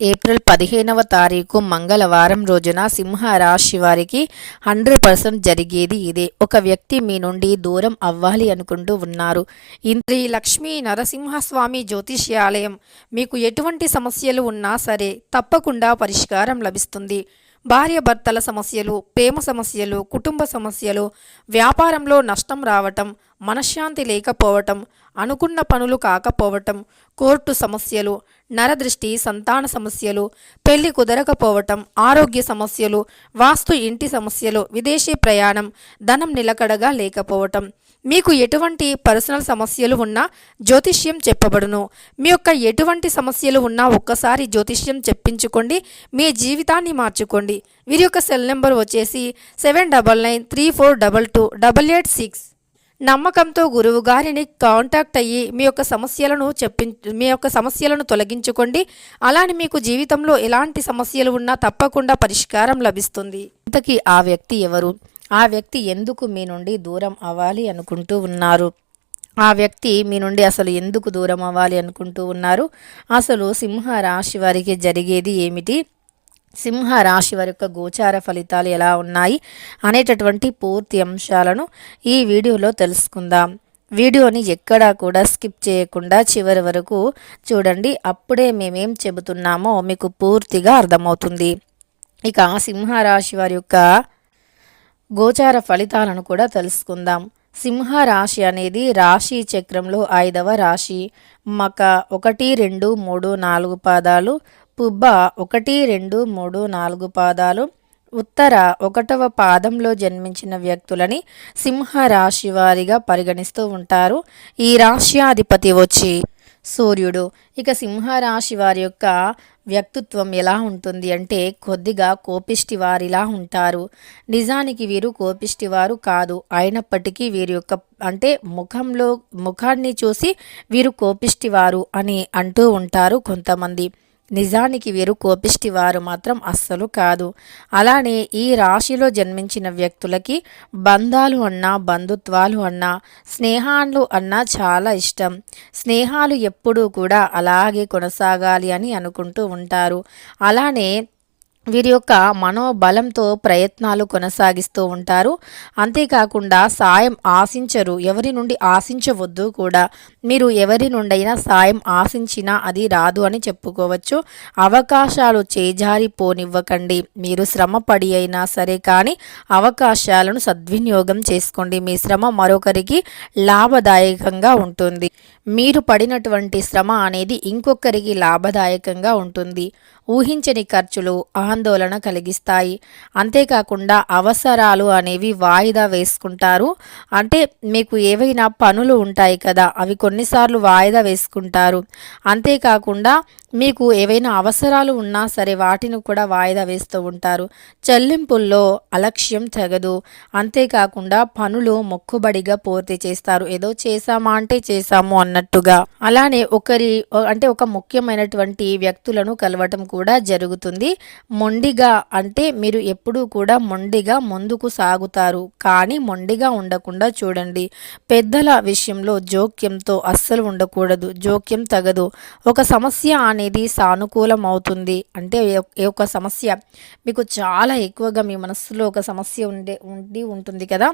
April పదిహేనవ తారీఖు మంగళవారం రోజున సింహ రాశి వారికి హండ్రెడ్ పర్సెంట్ జరిగేది ఇదే. ఒక వ్యక్తి మీ నుండి దూరం అవ్వాలి అనుకుంటూ ఉన్నారు. శ్రీ లక్ష్మీ నరసింహస్వామి జ్యోతిష్యాలయం మీకు ఎటువంటి సమస్యలు ఉన్నా సరే తప్పకుండా పరిష్కారం లభిస్తుంది. భార్యాభర్తల సమస్యలు ప్రేమ సమస్యలు కుటుంబ సమస్యలు వ్యాపారంలో నష్టం రావటం మనశ్శాంతి లేకపోవటం అనుకున్న పనులు కాకపోవటం కోర్టు సమస్యలు నరదృష్టి సంతాన సమస్యలు పెళ్ళి కుదరకపోవటం ఆరోగ్య సమస్యలు వాస్తు ఇంటి సమస్యలు విదేశీ ప్రయాణం ధనం నిలకడగా లేకపోవటం. మీకు ఎటువంటి పర్సనల్ సమస్యలు ఉన్నా జ్యోతిష్యం చెప్పబడును. మీ యొక్క ఎటువంటి సమస్యలు ఉన్నా ఒక్కసారి జ్యోతిష్యం చెప్పించుకోండి మీ జీవితాన్ని మార్చుకోండి. వీరి యొక్క సెల్ నెంబర్ వచ్చేసి seven double nine three four double two double eight six. నమ్మకంతో గురువు గారిని కాంటాక్ట్ అయ్యి మీ యొక్క సమస్యలను చెప్పి మీ యొక్క సమస్యలను తొలగించుకోండి. అలానే మీకు జీవితంలో ఎలాంటి సమస్యలు ఉన్నా తప్పకుండా పరిష్కారం లభిస్తుంది. ఇంతకీ ఆ వ్యక్తి ఎవరు? ఆ వ్యక్తి ఎందుకు మీ నుండి దూరం అవ్వాలి అనుకుంటూ ఉన్నారు? ఆ వ్యక్తి మీ నుండి అసలు ఎందుకు దూరం అవ్వాలి అనుకుంటూ ఉన్నారు? అసలు సింహ రాశి వారికి జరిగేది ఏమిటి? సింహ రాశి వారి యొక్క గోచార ఫలితాలు ఎలా ఉన్నాయి అనేటటువంటి పూర్తి అంశాలను ఈ వీడియోలో తెలుసుకుందాం. వీడియోని ఎక్కడా కూడా స్కిప్ చేయకుండా చివరి వరకు చూడండి. అప్పుడే మేమేం చెబుతున్నామో మీకు పూర్తిగా అర్థమవుతుంది. ఇక సింహరాశి వారి యొక్క గోచార ఫలితాలను కూడా తెలుసుకుందాం. సింహ రాశి అనేది రాశి చక్రంలో ఐదవ రాశి. మక ఒకటి రెండు మూడు నాలుగు పాదాలు పుబ్బ ఒకటి రెండు మూడు నాలుగు పాదాలు. ఉత్తర ఒకటవ పాదంలో జన్మించిన వ్యక్తులని సింహ రాశి వారిగా పరిగణిస్తూ ఉంటారు. ఈ రాశ్యాధిపతి వచ్చి సూర్యుడు. ఇక సింహరాశి వారి యొక్క వ్యక్తిత్వం ఎలా ఉంటుంది అంటే కొద్దిగా కోపిష్టి వారిలా ఉంటారు. నిజానికి వీరు కోపిష్టి వారు కాదు. అయినప్పటికీ వీరి యొక్క అంటే ముఖంలో ముఖాన్ని చూసి వీరు కోపిష్టి వారు అని అంటూ ఉంటారు కొంతమంది. నిజానికి వీరు కోపిష్టి వారు మాత్రం అస్సలు కాదు. అలానే ఈ రాశిలో జన్మించిన వ్యక్తులకి బంధాలు అన్నా బంధుత్వాలు అన్నా స్నేహాలు అన్నా చాలా ఇష్టం. స్నేహాలు ఎప్పుడూ కూడా అలాగే కొనసాగాలి అని అనుకుంటూ ఉంటారు. అలానే వీరి యొక్క మనోబలంతో ప్రయత్నాలు కొనసాగిస్తూ ఉంటారు. అంతేకాకుండా సాయం ఆశించరు. ఎవరి నుండి ఆశించవద్దు కూడా. మీరు ఎవరి నుండైనా సాయం ఆశించినా అది రాదు అని చెప్పుకోవచ్చు. అవకాశాలు చేజారిపోనివ్వకండి. మీరు శ్రమ పడి అయినా సరే కానీ అవకాశాలను సద్వినియోగం చేసుకోండి. మీ శ్రమ మరొకరికి లాభదాయకంగా ఉంటుంది. మీరు పడినటువంటి శ్రమ అనేది ఇంకొకరికి లాభదాయకంగా ఉంటుంది. ఊహించని ఖర్చులు ఆందోళన కలిగిస్తాయి. అంతేకాకుండా అవసరాలు అనేవి వాయిదా వేసుకుంటారు. అంటే మీకు ఏవైనా పనులు ఉంటాయి కదా అవి కొన్నిసార్లు వాయిదా వేసుకుంటారు. అంతేకాకుండా మీకు ఏవైనా అవసరాలు ఉన్నా సరే వాటిని కూడా వాయిదా వేస్తూ ఉంటారు. చెల్లింపుల్లో అలక్ష్యం తెగదు. అంతేకాకుండా పనులు మొక్కుబడిగా పూర్తి చేస్తారు. ఏదో చేశామా అంటే చేశాము అన్నట్టుగా. అలానే ఒకరి అంటే ఒక ముఖ్యమైనటువంటి వ్యక్తులను కలవటం కూడా జరుగుతుంది. మొండిగా అంటే మీరు ఎప్పుడూ కూడా మొండిగా ముందుకు సాగుతారు. కానీ మొండిగా ఉండకుండా చూడండి. పెద్దల విషయంలో జోక్యంతో అస్సలు ఉండకూడదు. జోక్యం తగదు. ఒక సమస్య అనేది సానుకూలం అవుతుంది అంటే ఒక సమస్య మీకు చాలా ఎక్కువగా మీ మనస్సులో ఒక సమస్య ఉండే ఉండి ఉంటుంది కదా.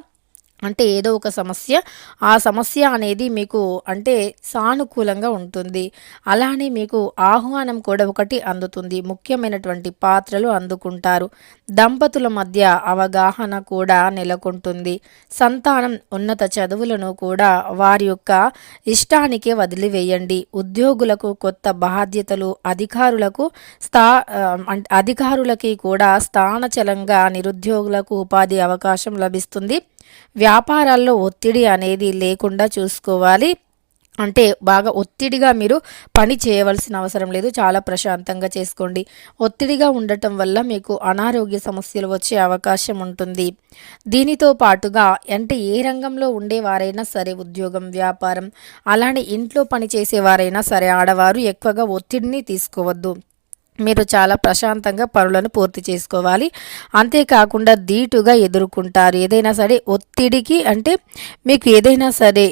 అంటే ఏదో ఒక సమస్య ఆ సమస్య అనేది మీకు అంటే సానుకూలంగా ఉంటుంది. అలానే మీకు ఆహ్వానం కూడా ఒకటి అందుతుంది. ముఖ్యమైనటువంటి పాత్రలు అందుకుంటారు. దంపతుల మధ్య అవగాహన కూడా నెలకొంటుంది. సంతానం ఉన్నత చదువులను కూడా వారి యొక్క ఇష్టానికే వదిలివేయండి. ఉద్యోగులకు కొత్త బాధ్యతలు అధికారులకు స్థా అధికారులకి కూడా స్థానచలంగా నిరుద్యోగులకు ఉపాధి అవకాశం లభిస్తుంది. వ్యాపారాల్లో ఒత్తిడి అనేది లేకుండా చూసుకోవాలి. అంటే బాగా ఒత్తిడిగా మీరు పని చేయవలసిన అవసరం లేదు. చాలా ప్రశాంతంగా చేసుకోండి. ఒత్తిడిగా ఉండటం వల్ల మీకు అనారోగ్య సమస్యలు వచ్చే అవకాశం ఉంటుంది. దీనితో పాటుగా అంటే ఏ రంగంలో ఉండేవారైనా సరే ఉద్యోగం వ్యాపారం అలానే ఇంట్లో పని చేసేవారైనా సరే ఆడవారు ఎక్కువగా ఒత్తిడిని తీసుకోవద్దు. మీరు చాలా ప్రశాంతంగా పనులను పూర్తి చేసుకోవాలి. అంతేకాకుండా ధీటుగా ఎదుర్కొంటారు. ఏదైనా సరే ఒత్తిడికి అంటే మీకు ఏదైనా సరే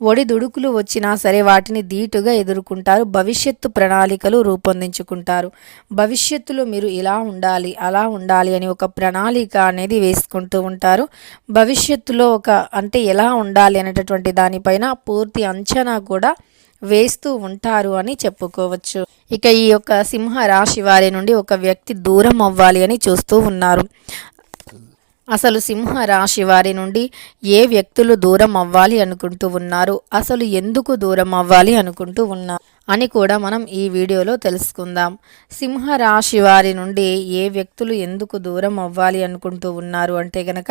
ఒడిదుడుకులు వచ్చినా సరే వాటిని ధీటుగా ఎదుర్కొంటారు. భవిష్యత్తు ప్రణాళికలు రూపొందించుకుంటారు. భవిష్యత్తులో మీరు ఇలా ఉండాలి అలా ఉండాలి అని ఒక ప్రణాళిక అనేది వేసుకుంటూ ఉంటారు. భవిష్యత్తులో ఒక అంటే ఎలా ఉండాలి అనేటటువంటి దానిపైన పూర్తి అంచనా కూడా వేస్తూ ఉంటారు అని చెప్పుకోవచ్చు. ఇక ఈ యొక్క సింహ రాశి వారి నుండి ఒక వ్యక్తి దూరం అవ్వాలి అని చూస్తూ ఉన్నారు. అసలు సింహ రాశి వారి నుండి ఏ వ్యక్తులు దూరం అవ్వాలి అనుకుంటూ ఉన్నారు? అసలు ఎందుకు దూరం అవ్వాలి అనుకుంటూ ఉన్నారు? అని కూడా మనం ఈ వీడియోలో తెలుసుకుందాం. సింహ రాశి వారి నుండి ఏ వ్యక్తులు ఎందుకు దూరం అవ్వాలి అనుకుంటూ ఉన్నారు అంటే గనక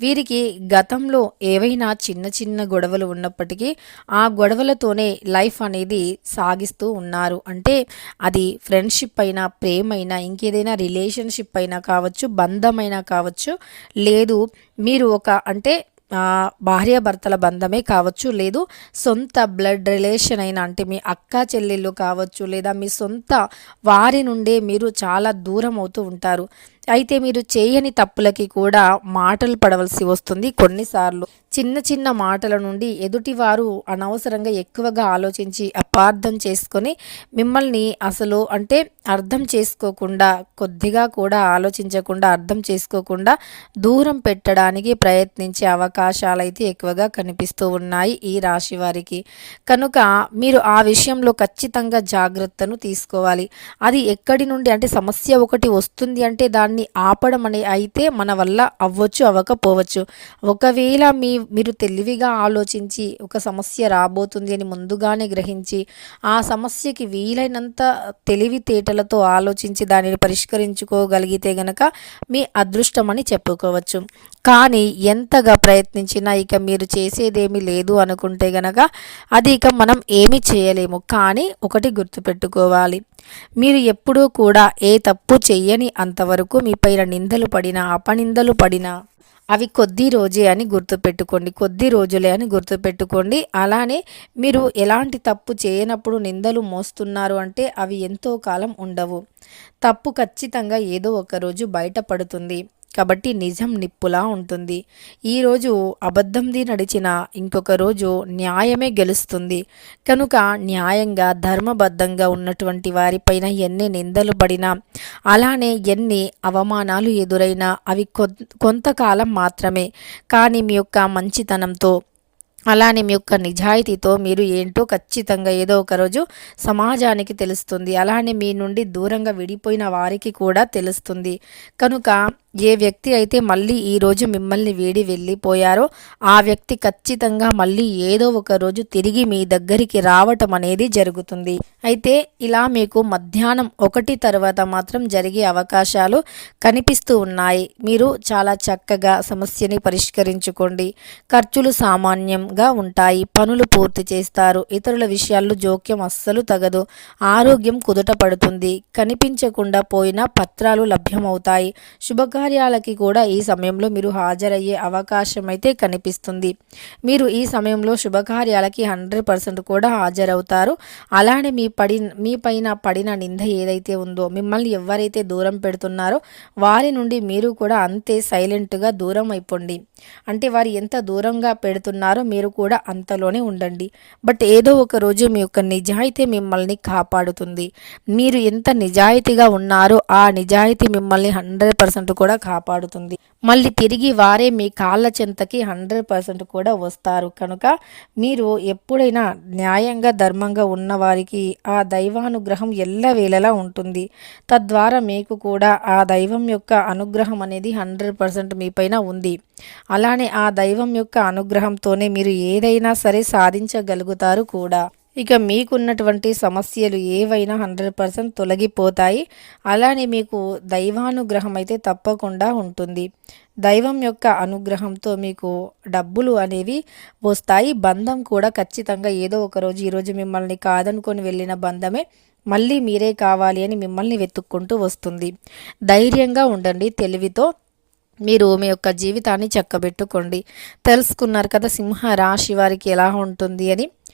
వీరికి గతంలో ఏవైనా చిన్న చిన్న గొడవలు ఉన్నప్పటికీ ఆ గొడవలతోనే లైఫ్ అనేది సాగిస్తూ ఉన్నారు. అంటే అది ఫ్రెండ్షిప్ అయినా ప్రేమైనా ఇంకేదైనా రిలేషన్షిప్ అయినా కావచ్చు బంధమైనా కావచ్చు లేదు మీరు ఒక అంటే భార్యాభర్తల బంధమే కావచ్చు లేదు సొంత బ్లడ్ రిలేషన్ అయిన అంటే మీ అక్క చెల్లెళ్ళు కావచ్చు లేదా మీ సొంత వారి నుండే మీరు చాలా దూరం అవుతూ ఉంటారు. అయితే మీరు చేయని తప్పులకి కూడా మాటలు పడవలసి వస్తుంది కొన్నిసార్లు. చిన్న చిన్న మాటల నుండి ఎదుటివారు అనవసరంగా ఎక్కువగా ఆలోచించి అపార్థం చేసుకొని మిమ్మల్ని అసలు అంటే అర్థం చేసుకోకుండా కొద్దిగా కూడా ఆలోచించకుండా అర్థం చేసుకోకుండా దూరం పెట్టడానికి ప్రయత్నించే అవకాశాలు అయితే ఎక్కువగా కనిపిస్తూ ఉన్నాయి ఈ రాశి వారికి. కనుక మీరు ఆ విషయంలో ఖచ్చితంగా జాగ్రత్తను తీసుకోవాలి. అది ఎక్కడి నుండి అంటే సమస్య ఒకటి వస్తుంది అంటే దాన్ని ఆపడం అనే అయితే మన వల్ల అవ్వచ్చు అవ్వకపోవచ్చు. ఒకవేళ మీ మీరు తెలివిగా ఆలోచించి ఒక సమస్య రాబోతుంది అని ముందుగానే గ్రహించి ఆ సమస్యకి వీలైనంత తెలివితేటలతో ఆలోచించి దానిని పరిష్కరించుకోగలిగితే గనక మీ అదృష్టం అని చెప్పుకోవచ్చు. కానీ ఎంతగా ప్రయత్నించినా ఇక మీరు చేసేదేమీ లేదు అనుకుంటే గనక అది ఇక మనం ఏమి చేయలేము. కానీ ఒకటి గుర్తుపెట్టుకోవాలి. మీరు ఎప్పుడూ కూడా ఏ తప్పు చెయ్యని అంతవరకు మీ పైన నిందలు పడినా అపనిందలు పడినా అవి కొద్ది రోజే అని గుర్తుపెట్టుకోండి కొద్ది రోజులే అని గుర్తుపెట్టుకోండి. అలానే మీరు ఎలాంటి తప్పు చేయనప్పుడు నిందలు మోస్తున్నారు అంటే అవి ఎంతో కాలం ఉండవు. తప్పు ఖచ్చితంగా ఏదో ఒక రోజు బయటపడుతుంది. కాబట్టి నిజం నిప్పులా ఉంటుంది. ఈరోజు అబద్ధంది నడిచిన ఇంకొక రోజు న్యాయమే గెలుస్తుంది. కనుక న్యాయంగా ధర్మబద్ధంగా ఉన్నటువంటి వారిపైన ఎన్ని నిందలు పడినా అలానే ఎన్ని అవమానాలు ఎదురైనా అవి కొంతకాలం మాత్రమే. కానీ మీ యొక్క మంచితనంతో అలానే మీ యొక్క నిజాయితీతో మీరు ఏంటో ఖచ్చితంగా ఏదో ఒక రోజు సమాజానికి తెలుస్తుంది. అలానే మీ నుండి దూరంగా విడిపోయిన వారికి కూడా తెలుస్తుంది. కనుక ఏ వ్యక్తి అయితే మళ్ళీ ఈరోజు మిమ్మల్ని వీడి వెళ్ళిపోయారో ఆ వ్యక్తి ఖచ్చితంగా మళ్ళీ ఏదో ఒక రోజు తిరిగి మీ దగ్గరికి రావటం అనేది జరుగుతుంది. అయితే ఇలా మీకు మధ్యాహ్నం ఒకటి తర్వాత మాత్రం జరిగే అవకాశాలు కనిపిస్తూ ఉన్నాయి. మీరు చాలా చక్కగా సమస్యని పరిష్కరించుకోండి. ఖర్చులు సామాన్యంగా ఉంటాయి. పనులు పూర్తి చేస్తారు. ఇతరుల విషయాల్లో జోక్యం అస్సలు తగదు. ఆరోగ్యం కుదుట పడుతుంది. కనిపించకుండా పోయిన పత్రాలు లభ్యమవుతాయి. శుభక శుభకార్యాలకి కూడా ఈ సమయంలో మీరు హాజరయ్యే అవకాశం అయితే కనిపిస్తుంది. మీరు ఈ సమయంలో శుభకార్యాలకి హండ్రెడ్ పర్సెంట్ కూడా హాజరవుతారు. అలానే మీ పడి మీ పైన పడిన నింద ఏదైతే ఉందో మిమ్మల్ని ఎవరైతే దూరం పెడుతున్నారో వారి నుండి మీరు కూడా అంతే సైలెంట్గా దూరం అయిపోండి. అంటే వారు ఎంత దూరంగా పెడుతున్నారో మీరు కూడా అంతలోనే ఉండండి. బట్ ఏదో ఒక రోజు మీ యొక్క నిజాయితీ మిమ్మల్ని కాపాడుతుంది. మీరు ఎంత నిజాయితీగా ఉన్నారో ఆ నిజాయితీ మిమ్మల్ని హండ్రెడ్ పర్సెంట్ కూడా కూడా కాపాడుతుంది. మళ్ళీ తిరిగి వారే మీ కాళ్ళ చెంతకి హండ్రెడ్ పర్సెంట్ కూడా వస్తారు. కనుక మీరు ఎప్పుడైనా న్యాయంగా ధర్మంగా ఉన్నవారికి ఆ దైవానుగ్రహం ఎల్లవేళలా ఉంటుంది. తద్వారా మీకు కూడా ఆ దైవం యొక్క అనుగ్రహం అనేది హండ్రెడ్ పర్సెంట్ మీ పైన ఉంది. అలానే ఆ దైవం యొక్క అనుగ్రహంతోనే మీరు ఏదైనా సరే సాధించగలుగుతారు కూడా. ఇక మీకున్నటువంటి సమస్యలు ఏవైనా హండ్రెడ్ పర్సెంట్ తొలగిపోతాయి. అలానే మీకు దైవానుగ్రహం అయితే తప్పకుండా ఉంటుంది. దైవం యొక్క అనుగ్రహంతో మీకు డబ్బులు అనేవి వస్తాయి. బంధం కూడా ఖచ్చితంగా ఏదో ఒక రోజు ఈరోజు మిమ్మల్ని కాదనుకొని వెళ్ళిన బంధమే మళ్ళీ మీరే కావాలి అని మిమ్మల్ని వెతుక్కుంటూ వస్తుంది. ధైర్యంగా ఉండండి తెలివితో. మీరు మీ యొక్క జీవితాన్ని చక్కబెట్టుకోండి. తెలుసుకున్నారు కదా సింహ రాశి వారికి ఎలా ఉంటుంది అని.